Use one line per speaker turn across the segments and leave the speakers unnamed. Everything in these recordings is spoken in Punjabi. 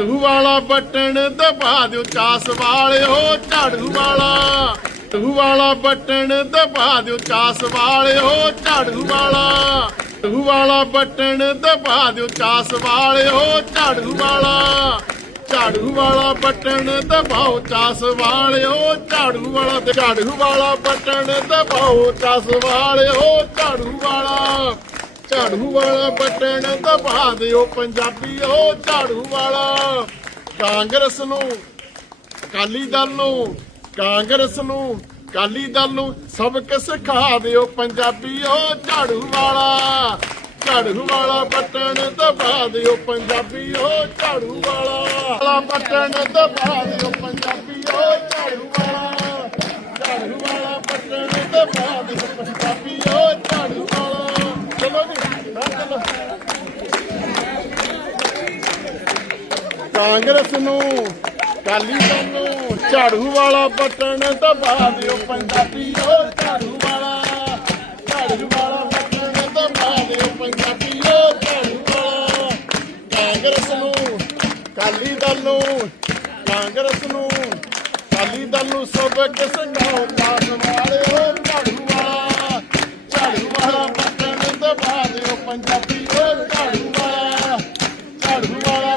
ਝਾੜੂ ਵਾਲਾ ਬਟਨ ਦਬਾ ਦਿਓ, ਚਾਸ ਵਾਲਿਓ ਝਾੜੂ ਵਾਲਾ। ਝਾੜੂ ਵਾਲਾ ਬਟਨ ਦਬਾ ਦਿਓ, ਚਾਸ ਵਾਲਿਓ ਝਾੜੂ ਵਾਲਾ। ਝਾੜੂ ਵਾਲਾ ਬਟਨ ਦਬਾ ਦਿਓ, ਚਾਸ ਵਾਲਿਓ ਝਾੜੂ ਵਾਲਾ। ਝਾੜੂ ਵਾਲਾ ਬਟਨ ਦਬਾਓ, ਚਾਸ ਵਾਲਿਓ ਝਾੜੂ ਵਾਲਾ। ਝਾੜੂ ਵਾਲਾ ਬਟਨ ਦਬਾਓ, ਚਾਸ ਵਾਲਿਓ ਝਾੜੂ ਵਾਲਾ। ਝਾੜੂ ਵਾਲਾ ਬਟਨ ਦਬਾ ਦਿਓ ਪੰਜਾਬੀਓ ਝਾੜੂ ਵਾਲਾ। ਕਾਂਗਰਸ ਨੂੰ, ਅਕਾਲੀ ਦਲ ਨੂੰ, ਕਾਂਗਰਸ ਨੂੰ, ਅਕਾਲੀ ਦਲ ਨੂੰ ਸਬਕ ਸਿਖਾ ਦਿਓ ਪੰਜਾਬੀਓ ਝਾੜੂ ਵਾਲਾ। ਝਾੜੂ ਵਾਲਾ ਬਟਨ ਦਬਾ ਦਿਓ ਪੰਜਾਬੀਓ ਝਾੜੂ ਵਾਲਾ। ਵਾਲਾ ਦਬਾ ਦਿਓ ਪੰਜਾਬੀਓ ਝਾੜੂ ਵਾਲਾ। ਝਾੜੂ ਵਾਲਾ ਬਟਨ ਦਬਾ ਦਿਓ ਪੰਜਾਬੀਓ ਕਾਂਗਰਸ ਨੂੰ ਕਾਲੀ ਦਲ ਨੂੰ ਝਾੜੂ ਵਾਲਾ ਬਟਨ ਦਬਾ ਦਿਓ ਪੰਜਾਬੀਓ ਝਾੜੂ ਵਾਲਾ ਝਾੜੂ ਵਾਲਾ ਬਟਨ ਦਬਾ ਦਿਓ ਪੰਜਾਬੀਓ ਝਾੜੂ ਵਾਲਾ ਕਾਂਗਰਸ ਨੂੰ ਕਾਲੀ ਦਲ ਨੂੰ, ਕਾਂਗਰਸ ਨੂੰ ਕਾਲੀ ਦਲ ਨੂੰ ਸਬਕ ਸੰਘਾਓ ਕਾਸ ਵਾਲਿਓ ਝਾੜੂ ਵਾਲਾ ਝਾੜੂ ਵਾਲਾ ਬਟਨ ਦਬਾ ਦਿਓ ਪੰਜਾਬੀਓ ਝਾੜੂ ਵਾਲਾ ਝਾੜੂ ਵਾਲਾ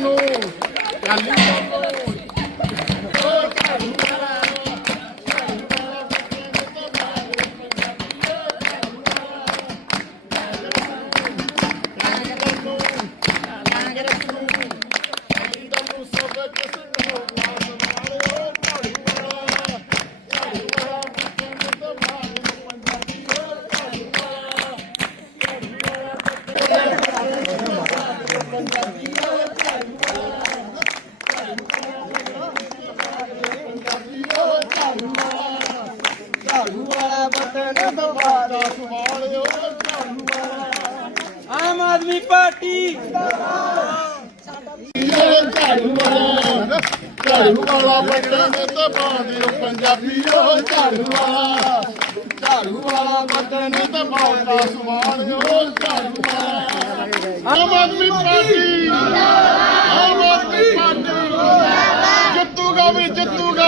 ਕਾਂਗਰਸ
ਆਮ ਆਦਮੀ ਪਾਰਟੀ।
ਝਾੜੂ ਵਾਲਾ ਝਾੜੂ ਵਾਲਾ ਬਟਨ ਦਬਾ ਦਿਓ ਪੰਜਾਬੀਓ ਝਾੜੂ ਵਾਲਾ ਝਾੜੂ ਵਾਲਾ ਬਟਨ ਦਬਾਓ ਦਾ ਸਵਾਲਿਓ ਝਾੜੂ ਵਾਲਾ। ਆਮ ਆਦਮੀ ਪਾਰਟੀ। ਆਮ ਆਦਮੀ ਪਾਰਟੀ। ਜਿੱਤੂਗਾ ਵੀ ਜਿੱਤੂਗਾ।